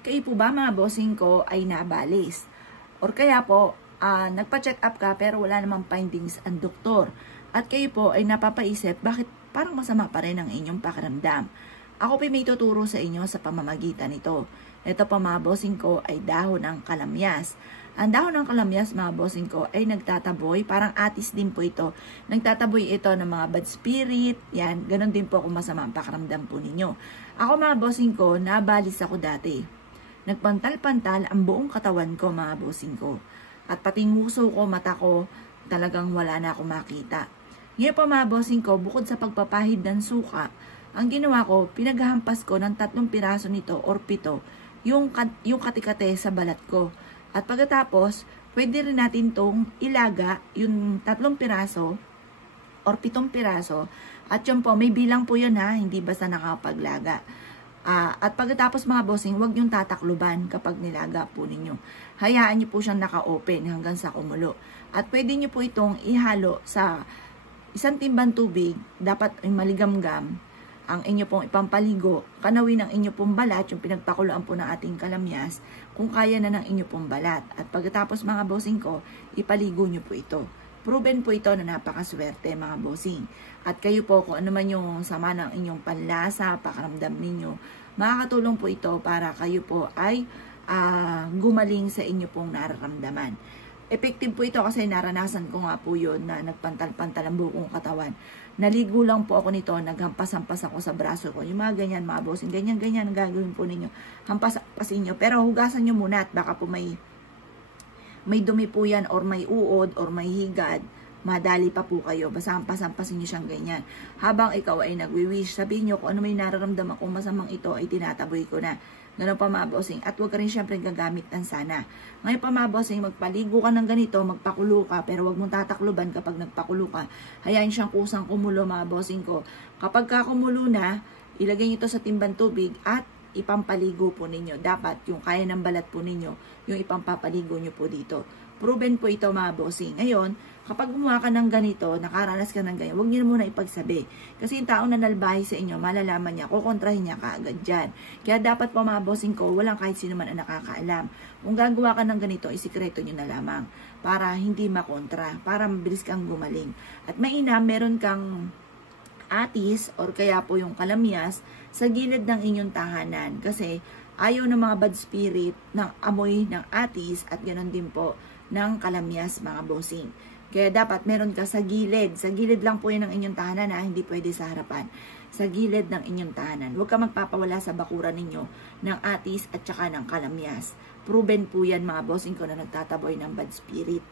Kayo po ba mga bossing ko ay nabalis? Or kaya po, nagpa-check up ka pero wala namang findings ang doktor. At kayo po ay napapaisip bakit parang masama pa rin ang inyong pakiramdam. Ako po may tuturo sa inyo sa pamamagitan nito. Ito pa mga bossing ko ay dahon ng kalamyas. Ang dahon ng kalamyas mga bossing ko ay nagtataboy, parang atis din po ito. Nagtataboy ito ng mga bad spirit, yan, ganun din po kung masama ang pakiramdam po ninyo. Ako mga bossing ko, nabalis ako dati. Nagpantal-pantal ang buong katawan ko mga bossing ko. At pati nguso ko, mata ko, talagang wala na ako makita. Ngayon pa mga bossing ko, bukod sa pagpapahid ng suka, ang ginawa ko, pinaghahampas ko ng 3 piraso nito or 7, yung katikate sa balat ko. At pagkatapos, pwede rin natin tong ilaga, yung 3 piraso or 7 piraso. At yun po, may bilang po yun ha, hindi basta nakapaglaga. At pagkatapos mga bossing, huwag yung tatakluban kapag nilaga po ninyo. Hayaan nyo po siyang naka-open hanggang sa kumulo. At pwede nyo po itong ihalo sa 1 timbang tubig, dapat ay maligamgam ang inyo pong ipampaligo, kanawin ang inyo pong balat, yung pinagpakuluan po ng ating kalamyas, kung kaya na ng inyo pong balat. At pagkatapos mga bossing ko, ipaligo nyo po ito. Proven po ito na napakaswerte mga bossing. At kayo po, kung ano man yung sama ng inyong panlasa, pakaramdam ninyo, makakatulong po ito para kayo po ay gumaling sa inyo pong nararamdaman. Effective po ito kasi naranasan ko nga po yun na nagpantal-pantal ang buong katawan. Naligo lang po ako nito, naghampas-hampas ako sa braso ko. Yung mga ganyan mga bossing, ganyan-ganyan ang gagawin po ninyo. Hampas-hampasin nyo. Pero hugasan nyo muna at baka po may dumi po yan or may uod or may higad. Madali pa po kayo. Basta hampas-hampasin nyo siyang ganyan. Habang ikaw ay nagwi-wish, sabihin nyo kung ano may nararamdaman kung masamang ito ay tinataboy ko na. Ganun pa mga bossing. At huwag ka rin syempre gagamit ng sana. Ngayon pa mga bossing, magpaligo ka ng ganito, magpakulo ka, pero huwag mong tatakluban kapag nagpakulo ka. Hayaan siyang kusang kumulo mga bossing ko. Kapag kakumulo na, ilagay nyo ito sa timbang tubig at ipampaligo po ninyo. Dapat yung kaya ng balat po ninyo, yung ipampapaligo nyo po dito. Proven po ito mga bossing. Ngayon, kapag gumawa ka ng ganito, nakaranas ka ng ganyan, huwag nyo muna ipagsabi. Kasi yung taong nanalbahi sa inyo, malalaman niya, kukontrahin niya kaagad dyan. Kaya dapat po mga bossing ko, walang kahit sino man ang nakakaalam. Kung gagawa ka ng ganito, isikreto nyo na lamang. Para hindi makontra, para mabilis kang gumaling. At mainam, meron kang atis or kaya po yung kalamyas sa gilid ng inyong tahanan. Kasi ayaw ng mga bad spirit ng amoy ng atis at ganoon din po ng kalamyas mga bossing. Kaya dapat meron ka sa gilid. Sa gilid lang po yan ng inyong tahanan ha, hindi pwede sa harapan. Sa gilid ng inyong tahanan. Huwag ka magpapawala sa bakuran ninyo ng atis at saka ng kalamyas. Proven po yan mga bossing ko na nagtataboy ng bad spirit.